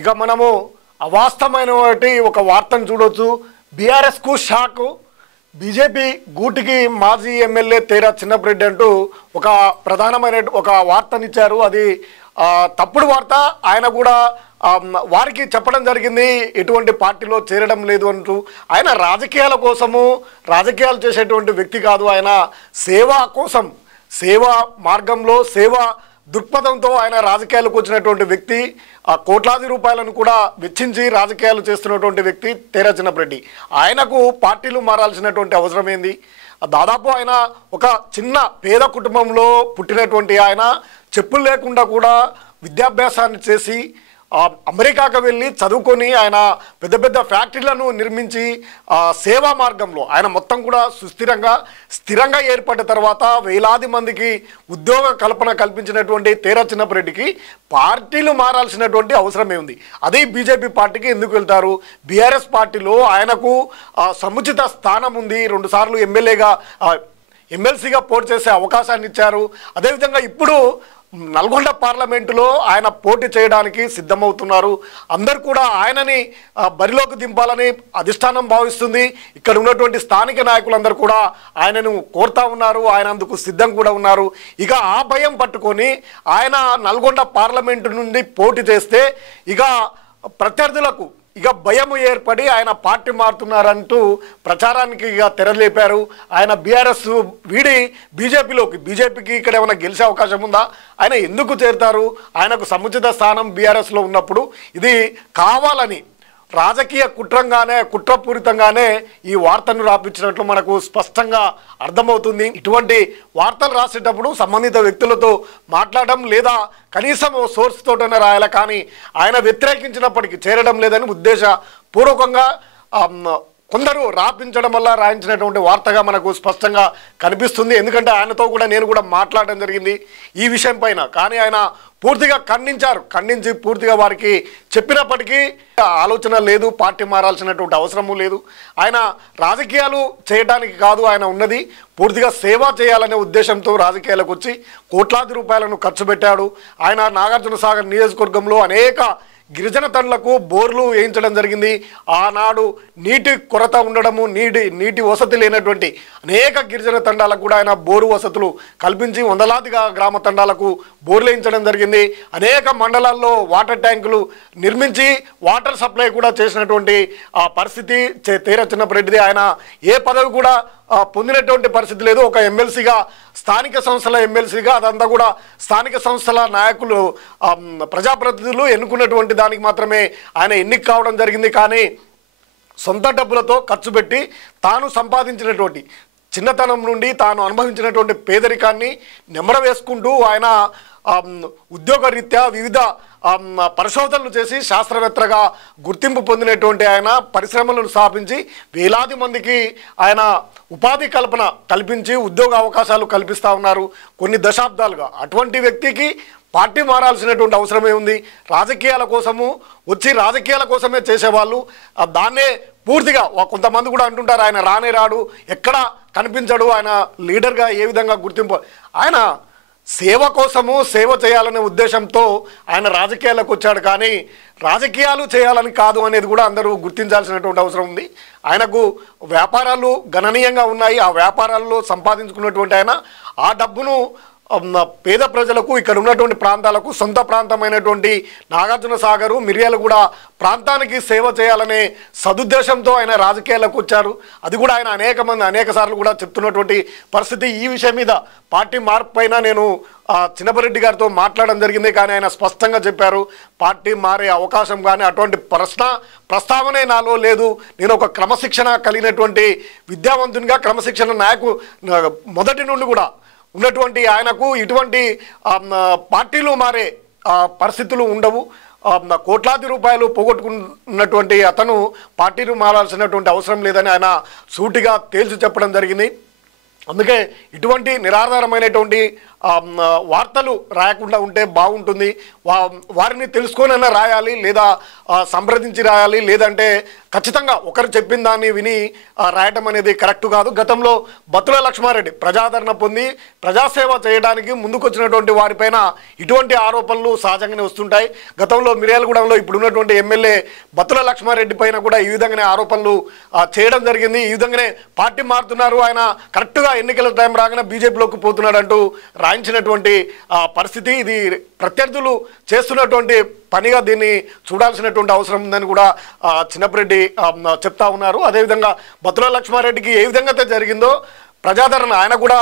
ఇక మనము అవాస్తవమైనటువంటి ఒక వార్తను చూడొచ్చు. బీఆర్ఎస్కు షాక్. బీజేపీ గూటికి మాజీ ఎమ్మెల్యే తేరా చిన్నపరెడ్డి అంటూ ఒక ప్రధానమైన ఒక వార్తనిచ్చారు. అది తప్పుడు వార్త. ఆయన కూడా వారికి చెప్పడం జరిగింది ఎటువంటి పార్టీలో చేరడం లేదు అంటూ. ఆయన రాజకీయాల కోసము రాజకీయాలు చేసేటువంటి వ్యక్తి కాదు. ఆయన సేవా కోసం, సేవా మార్గంలో, సేవా దృక్పథంతో ఆయన రాజకీయాలకు వచ్చినటువంటి వ్యక్తి. కోట్లాది రూపాయలను కూడా వెచ్చించి రాజకీయాలు చేస్తున్నటువంటి వ్యక్తి తేరా చిన్నపరెడ్డి. ఆయనకు పార్టీలు మారాల్సినటువంటి అవసరం ఏంది? దాదాపు ఆయన ఒక చిన్న పేద కుటుంబంలో పుట్టినటువంటి ఆయన చెప్పులు లేకుండా కూడా విద్యాభ్యాసాన్ని చేసి అమెరికాకు వెళ్ళి చదువుకొని ఆయన పెద్ద పెద్ద ఫ్యాక్టరీలను నిర్మించి సేవా మార్గంలో ఆయన మొత్తం కూడా స్థిరంగా ఏర్పడ్డ తర్వాత వేలాది మందికి ఉద్యోగ కల్పన కల్పించినటువంటి తేరా చిన్నపరెడ్డికి పార్టీలు మారాల్సినటువంటి అవసరమే ఉంది. అదే బీజేపీ పార్టీకి ఎందుకు వెళ్తారు? బీఆర్ఎస్ పార్టీలో ఆయనకు సముచిత స్థానం ఉంది. 2 సార్లు ఎమ్మెల్సీగా పోటీ చేసే అవకాశాన్ని ఇచ్చారు. అదేవిధంగా ఇప్పుడు నల్గొండ పార్లమెంటులో ఆయన పోటీ చేయడానికి సిద్ధమవుతున్నారు. అందరూ కూడా ఆయనని బరిలోకి దింపాలని అధిష్టానం భావిస్తుంది. ఇక్కడ ఉన్నటువంటి స్థానిక నాయకులందరూ కూడా ఆయనను కోరుతా ఉన్నారు. ఆయన అందుకు సిద్ధం కూడా ఉన్నారు. ఇక ఆ భయం పట్టుకొని ఆయన నల్గొండ పార్లమెంటు నుండి పోటీ చేస్తే ఇక ప్రత్యర్థులకు ఇక భయం ఏర్పడి ఆయన పార్టీ మారుతున్నారంటూ ప్రచారానికి ఇక తెరలేపారు. ఆయన బీఆర్ఎస్ వీడి బీజేపీకి ఇక్కడ ఏమైనా గెలిచే అవకాశం ఉందా? ఆయన ఎందుకు చేరుతారు? ఆయనకు సముచిత స్థానం బీఆర్ఎస్లో ఉన్నప్పుడు ఇది కావాలని రాజకీయ కుట్రపూరితంగానే ఈ వార్తను రాపించినట్లు మనకు స్పష్టంగా అర్థమవుతుంది. ఇటువంటి వార్తలు రాసేటప్పుడు సంబంధిత వ్యక్తులతో మాట్లాడడం లేదా కనీసం సోర్స్ తోటనే రాయాలి. కానీ ఆయన వ్యతిరేకించినప్పటికీ చేరడం లేదని ఉద్దేశపూర్వకంగా కొందరు రాపించడం వల్ల రాయించినటువంటి వార్తగా మనకు స్పష్టంగా కనిపిస్తుంది. ఎందుకంటే ఆయనతో కూడా నేను కూడా మాట్లాడడం జరిగింది ఈ విషయం పైన. కానీ ఆయన పూర్తిగా ఖండించి పూర్తిగా వారికి చెప్పినప్పటికీ ఆలోచన లేదు, పార్టీ మారాల్సినటువంటి అవసరము లేదు. ఆయన రాజకీయాలు చేయడానికి కాదు, ఆయన ఉన్నది పూర్తిగా సేవ చేయాలనే ఉద్దేశంతో రాజకీయాలకు వచ్చి కోట్లాది రూపాయలను ఖర్చు పెట్టాడు. ఆయన నాగార్జునసాగర్ నియోజకవర్గంలో అనేక గిరిజన తండ్లకు బోర్లు వేయించడం జరిగింది. ఆనాడు నీటి కొరత ఉండడము, నీటి వసతి లేనటువంటి అనేక గిరిజన తండాలకు కూడా ఆయన బోరు వసతులు కల్పించి వందలాదిగా గ్రామ తండాలకు బోర్లు వేయించడం జరిగింది. అనేక మండలాల్లో వాటర్ ట్యాంకులు నిర్మించి వాటర్ సప్లై కూడా చేసినటువంటి పరిస్థితి తేరా చిన్నపరెడ్డిది. ఆయన ఏ పదవి కూడా పొందినటువంటి పరిస్థితి లేదు. ఒక ఎమ్మెల్సీగా, స్థానిక సంస్థల ఎమ్మెల్సీగా, అదంతా కూడా స్థానిక సంస్థల నాయకులు, ప్రజాప్రతినిధులు ఎన్నుకున్నటువంటి దానికి మాత్రమే ఆయన ఎన్నిక కావడం జరిగింది. కానీ సొంత డబ్బులతో ఖర్చు పెట్టి తాను సంపాదించినటువంటి చిన్నతనం నుండి తాను అనుభవించినటువంటి పేదరికాన్ని నెమర వేసుకుంటూ ఆయన ఉద్యోగరీత్యా వివిధ పరిశోధనలు చేసి శాస్త్రవేత్తగా గుర్తింపు పొందినటువంటి ఆయన పరిశ్రమలను స్థాపించి వేలాది మందికి ఆయన ఉపాధి కల్పించి ఉద్యోగ అవకాశాలు కల్పిస్తూ ఉన్నారు కొన్ని దశాబ్దాలుగా. అటువంటి వ్యక్తికి పార్టీ మారాల్సినటువంటి అవసరమే ఉంది. రాజకీయాల కోసము వచ్చి రాజకీయాల కోసమే చేసేవాళ్ళు దాన్నే పూర్తిగా కొంతమంది కూడా అంటుంటారు ఆయన రాడు, ఎక్కడ కనిపించడు, ఆయన లీడర్గా ఏ విధంగా గుర్తింపు. ఆయన సేవ కోసము సేవ చేయాలనే ఉద్దేశంతో ఆయన రాజకీయాలకు వచ్చాడు. కానీ రాజకీయాలు చేయాలని కాదు అనేది కూడా అందరూ గుర్తించాల్సినటువంటి అవసరం ఉంది. ఆయనకు వ్యాపారాలు గణనీయంగా ఉన్నాయి. ఆ వ్యాపారాల్లో సంపాదించుకున్నటువంటి ఆయన ఆ డబ్బును పేద ప్రజలకు, ఇక్కడ ఉన్నటువంటి ప్రాంతాలకు, సొంత ప్రాంతమైనటువంటి నాగార్జునసాగరు, మిర్యాలగూడ ప్రాంతానికి సేవ చేయాలనే సదుద్దేశంతో ఆయన రాజకీయాలకు వచ్చారు. అది కూడా ఆయన అనేక సార్లు కూడా చెప్తున్నటువంటి పరిస్థితి. ఈ విషయం మీద పార్టీ మార్పు పైన నేను చిన్నపరెడ్డి గారితో మాట్లాడడం జరిగింది. కానీ ఆయన స్పష్టంగా చెప్పారు పార్టీ మారే అవకాశం కానీ అటువంటి ప్రస్తావనే నాలో లేదు. నేను ఒక క్రమశిక్షణ కలిగినటువంటి విద్యావంతునిగా, క్రమశిక్షణ మొదటి నుండి కూడా ఉన్నటువంటి ఆయనకు ఇటువంటి పార్టీలు మారే పరిస్థితులు ఉండవు. కోట్లాది రూపాయలు పోగొట్టుకున్నటువంటి అతను పార్టీలు మారాల్సినటువంటి అవసరం లేదని ఆయన సూటిగా తేల్చి చెప్పడం జరిగింది. అందుకే ఇటువంటి నిరాధారమైనటువంటి వార్తలు రాయకుండా ఉంటే బాగుంటుంది. వారిని తెలుసుకొనైనా రాయాలి, లేదా సంప్రదించి రాయాలి, లేదంటే ఖచ్చితంగా ఒకరు చెప్పిన దాన్ని విని రాయటం అనేది కరెక్ట్ కాదు. గతంలో బత్తుల లక్ష్మారెడ్డి ప్రజాదరణ పొంది ప్రజాసేవ చేయడానికి ముందుకొచ్చినటువంటి వారిపైన ఇటువంటి ఆరోపణలు సహజంగానే వస్తుంటాయి. గతంలో మిర్యాలగూడెంలో ఇప్పుడున్నటువంటి ఎమ్మెల్యే బత్తుల లక్ష్మారెడ్డి పైన కూడా ఈ విధంగానే ఆరోపణలు చేయడం జరిగింది. ఈ విధంగానే పార్టీ మారుతున్నారు, ఆయన కరెక్ట్గా ఎన్నికల టైం రాగానే బీజేపీలోకి పోతున్నాడు అంటూ రాయించినటువంటి పరిస్థితి. ఇది ప్రత్యర్థులు చేస్తున్నటువంటి పనిగా దీన్ని చూడాల్సినటువంటి అవసరం ఉందని కూడా చిన్నపరెడ్డి చెప్తా ఉన్నారు. అదేవిధంగా బత్తుల లక్ష్మారెడ్డికి ఏ విధంగా అయితే జరిగిందో ప్రజాదరణ, ఆయన కూడా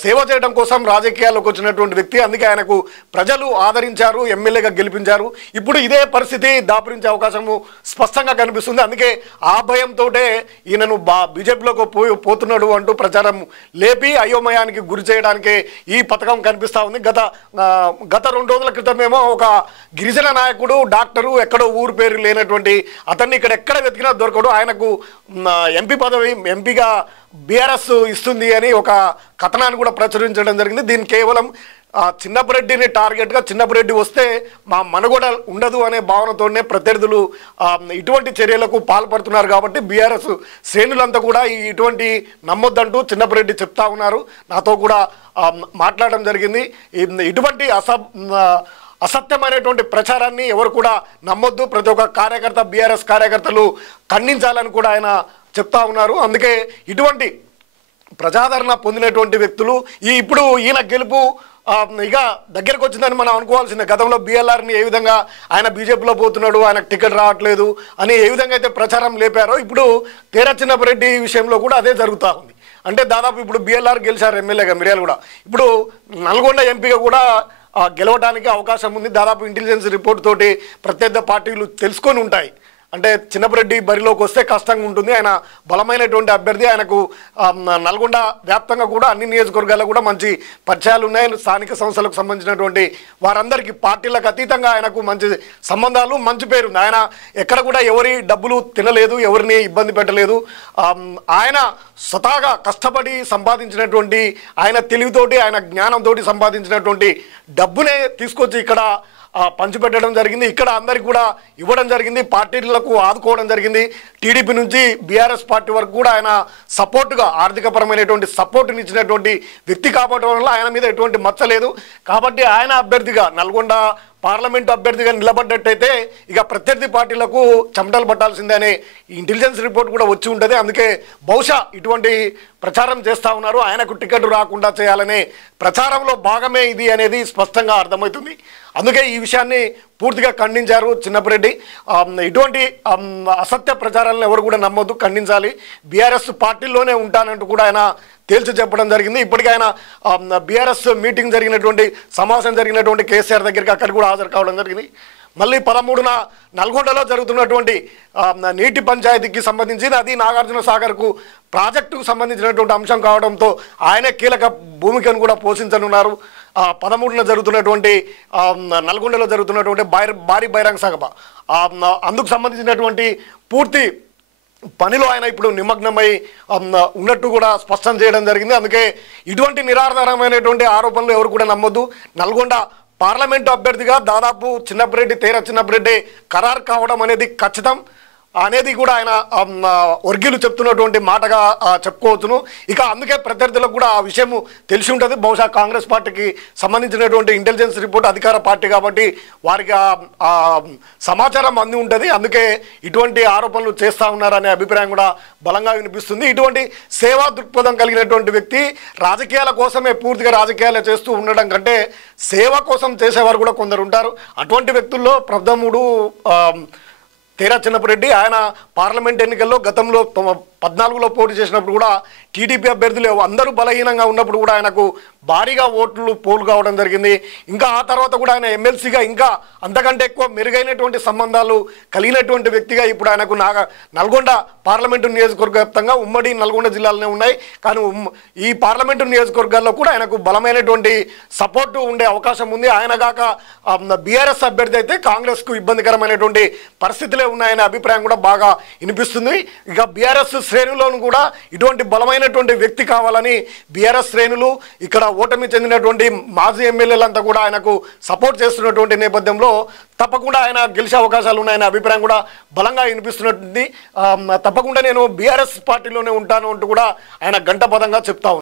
సేవ చేయడం కోసం రాజకీయాల్లోకి వచ్చినటువంటి వ్యక్తి, అందుకే ఆయనకు ప్రజలు ఆదరించారు, ఎమ్మెల్యేగా గెలిపించారు. ఇప్పుడు ఇదే పరిస్థితి దాపురించే అవకాశము స్పష్టంగా కనిపిస్తుంది. అందుకే ఆ భయంతో ఈయనను బీజేపీలోకి పోతున్నాడు అంటూ ప్రచారం లేపి అయోమయానికి గురి చేయడానికే ఈ పథకం కనిపిస్తూ ఉంది. గత 2 రోజుల క్రితమేమో ఒక గిరిజన నాయకుడు, డాక్టరు, ఎక్కడో ఊరు పేరు లేనటువంటి అతన్ని ఇక్కడ ఎక్కడ వెతికినా దొరకడు, ఆయనకు ఎంపీ పదవి, ఎంపీగా బీఆర్ఎస్ ఇస్తుంది అని ఒక కథనాన్ని కూడా ప్రచురించడం జరిగింది. దీన్ని కేవలం చిన్నపరెడ్డిని టార్గెట్గా, చిన్నపరెడ్డి వస్తే మా మనుగడ ఉండదు అనే భావనతోనే ప్రత్యర్థులు ఇటువంటి చర్యలకు పాల్పడుతున్నారు. కాబట్టి బీఆర్ఎస్ శ్రేణులంతా కూడా ఇటువంటి నమ్మొద్దంటూ చిన్నపరెడ్డి చెప్తా ఉన్నారు. నాతో కూడా మాట్లాడడం జరిగింది. ఇటువంటి అసత్యమైనటువంటి ప్రచారాన్ని ఎవరు కూడా నమ్మొద్దు, ప్రతి ఒక్క కార్యకర్త, బీఆర్ఎస్ కార్యకర్తలు ఖండించాలని కూడా ఆయన చెప్తా ఉన్నారు. అందుకే ఇటువంటి ప్రజాదరణ పొందినటువంటి వ్యక్తులు ఇప్పుడు ఈయన గెలుపు ఇక దగ్గరకు వచ్చిందని మనం అనుకోవాల్సిందే. గతంలో బిఎల్ఆర్ని ఏ విధంగా ఆయన బీజేపీలో పోతున్నాడు, ఆయనకు టికెట్ రావట్లేదు అని ఏ విధంగా అయితే ప్రచారం లేపారో, ఇప్పుడు తేరా చిన్నపరెడ్డి విషయంలో కూడా అదే జరుగుతూ ఉంది. అంటే దాదాపు ఇప్పుడు బిఎల్ఆర్ గెలిచారు ఎమ్మెల్యేగా మిర్యాలగూడ, ఇప్పుడు నల్గొండ ఎంపీగా కూడా గెలవడానికి అవకాశం ఉంది. దాదాపు ఇంటెలిజెన్స్ రిపోర్ట్ తోటి ప్రత్యర్థి పార్టీలు తెలుసుకొని ఉంటాయి. అంటే చిన్నపరెడ్డి బరిలోకి వస్తే కష్టంగా ఉంటుంది, ఆయన బలమైనటువంటి అభ్యర్థి, ఆయనకు నల్గొండ వ్యాప్తంగా కూడా అన్ని నియోజకవర్గాల్లో కూడా మంచి పరిచయాలు ఉన్నాయి. స్థానిక సంస్థలకు సంబంధించినటువంటి వారందరికీ పార్టీలకు అతీతంగా ఆయనకు మంచి సంబంధాలు, మంచి పేరు. ఆయన ఎక్కడ కూడా ఎవరి డబ్బులు తినలేదు, ఎవరిని ఇబ్బంది పెట్టలేదు. ఆయన స్వతహాగా కష్టపడి సంపాదించినటువంటి, ఆయన తెలివితోటి, ఆయన జ్ఞానంతో సంపాదించినటువంటి డబ్బునే తీసుకొచ్చి ఇక్కడ పంచిపెట్టడం జరిగింది. ఇక్కడ అందరికి కూడా ఇవ్వడం జరిగింది, పార్టీలకు ఆదుకోవడం జరిగింది. టీడీపీ నుంచి బీఆర్ఎస్ పార్టీ వరకు కూడా ఆయన సపోర్టుగా, ఆర్థికపరమైనటువంటి సపోర్టుని ఇచ్చినటువంటి వ్యక్తి కావడం వల్ల ఆయన మీద ఎటువంటి మచ్చ లేదు. కాబట్టి ఆయన అభ్యర్థిగా, నల్గొండ పార్లమెంటు అభ్యర్థిగా నిలబడ్డట్టయితే ఇక ప్రత్యర్థి పార్టీలకు చెమటలు పట్టాల్సిందే అనే ఇంటెలిజెన్స్ రిపోర్ట్ కూడా వచ్చి ఉంటుంది. అందుకే బహుశా ఇటువంటి ప్రచారం చేస్తూ ఉన్నారు. ఆయనకు టికెట్ రాకుండా చేయాలనే ప్రచారంలో భాగమే ఇది అనేది స్పష్టంగా అర్థమవుతుంది. అందుకే ఈ విషయాన్ని పూర్తిగా ఖండించారు చిన్నపరెడ్డి. ఇటువంటి అసత్య ప్రచారాలను ఎవరు కూడా నమ్మొద్దు, ఖండించాలి. బీఆర్ఎస్ పార్టీలోనే ఉంటానంటూ కూడా ఆయన తేల్చి చెప్పడం జరిగింది. ఇప్పటికీ ఆయన బీఆర్ఎస్ మీటింగ్ జరిగినటువంటి, సమావేశం జరిగినటువంటి కేసీఆర్ దగ్గరికి అక్కడ కూడా హాజరు కావడం జరిగింది. మళ్ళీ 13న నల్గొండలో జరుగుతున్నటువంటి నీటి పంచాయతీకి సంబంధించి, అది నాగార్జున సాగర్కు ప్రాజెక్టుకు సంబంధించినటువంటి అంశం కావడంతో ఆయనే కీలక భూమికను కూడా పోషించనున్నారు. 13న జరుగుతున్నటువంటి నల్గొండలో జరుగుతున్నటువంటి భారీ బహిరంగ సభ, అందుకు సంబంధించినటువంటి పూర్తి పనిలో ఆయన ఇప్పుడు నిమగ్నమై ఉన్నట్టు కూడా స్పష్టం చేయడం జరిగింది. అందుకే ఇటువంటి నిరాధారమైనటువంటి ఆరోపణలు ఎవరు కూడా నమ్మొద్దు. నల్గొండ పార్లమెంటు అభ్యర్థిగా దాదాపు తేరా చిన్నపరెడ్డి ఖరారు కావడం అనేది ఖచ్చితం అనేది కూడా ఆయన వర్గీయులు చెప్తున్నటువంటి మాటగా చెప్పుకోవచ్చును. ఇక అందుకే ప్రత్యర్థులకు కూడా ఆ విషయం తెలిసి ఉంటుంది. బహుశా కాంగ్రెస్ పార్టీకి సంబంధించినటువంటి ఇంటెలిజెన్స్ రిపోర్ట్ అధికార పార్టీ కాబట్టి వారికి సమాచారం అంది ఉంటుంది. అందుకే ఇటువంటి ఆరోపణలు చేస్తూ ఉన్నారనే అభిప్రాయం కూడా బలంగా వినిపిస్తుంది. ఇటువంటి సేవా దృక్పథం కలిగినటువంటి వ్యక్తి రాజకీయాల కోసమే పూర్తిగా రాజకీయాలు చేస్తూ ఉండడం కంటే సేవ కోసం చేసేవారు కూడా కొందరు ఉంటారు. అటువంటి వ్యక్తుల్లో ప్రథముడు తేరా చిన్నపరెడ్డి. ఆయన పార్లమెంట్ ఎన్నికల్లో గతంలో 14లో పోటీ చేసినప్పుడు కూడా టీడీపీ అభ్యర్థులు అందరూ బలహీనంగా ఉన్నప్పుడు కూడా ఆయనకు భారీగా ఓట్లు పోలు కావడం జరిగింది. ఇంకా ఆ తర్వాత కూడా ఆయన ఎమ్మెల్సీగా ఇంకా అంతకంటే ఎక్కువ మెరుగైనటువంటి సంబంధాలు కలిగినటువంటి వ్యక్తిగా ఇప్పుడు ఆయనకు నల్గొండ పార్లమెంటు నియోజకవర్గ వ్యాప్తంగా ఉమ్మడి నల్గొండ జిల్లాలోనే ఉన్నాయి. కానీ ఈ పార్లమెంటు నియోజకవర్గాల్లో కూడా ఆయనకు బలమైనటువంటి సపోర్టు ఉండే అవకాశం ఉంది. ఆయన కాక బీఆర్ఎస్ అభ్యర్థి అయితే కాంగ్రెస్కు ఇబ్బందికరమైనటువంటి పరిస్థితులే ఉన్నాయనే అభిప్రాయం కూడా బాగా వినిపిస్తుంది. ఇక బీఆర్ఎస్ శ్రేణులను కూడా ఇటువంటి బలమైనటువంటి వ్యక్తి కావాలని బీఆర్ఎస్ శ్రేణులు ఇక్కడ ఓటమి చెందినటువంటి మాజీ ఎమ్మెల్యేలంతా కూడా ఆయనకు సపోర్ట్ చేస్తున్నటువంటి నేపథ్యంలో తప్పకుండా ఆయన గెలిచే అవకాశాలు ఉన్నాయనే అభిప్రాయం కూడా బలంగా వినిపిస్తున్నట్టుంది. తప్పకుండా నేను బీఆర్ఎస్ పార్టీలోనే ఉంటాను అంటూ కూడా ఆయన గంటపదంగా చెప్తా ఉన్నారు.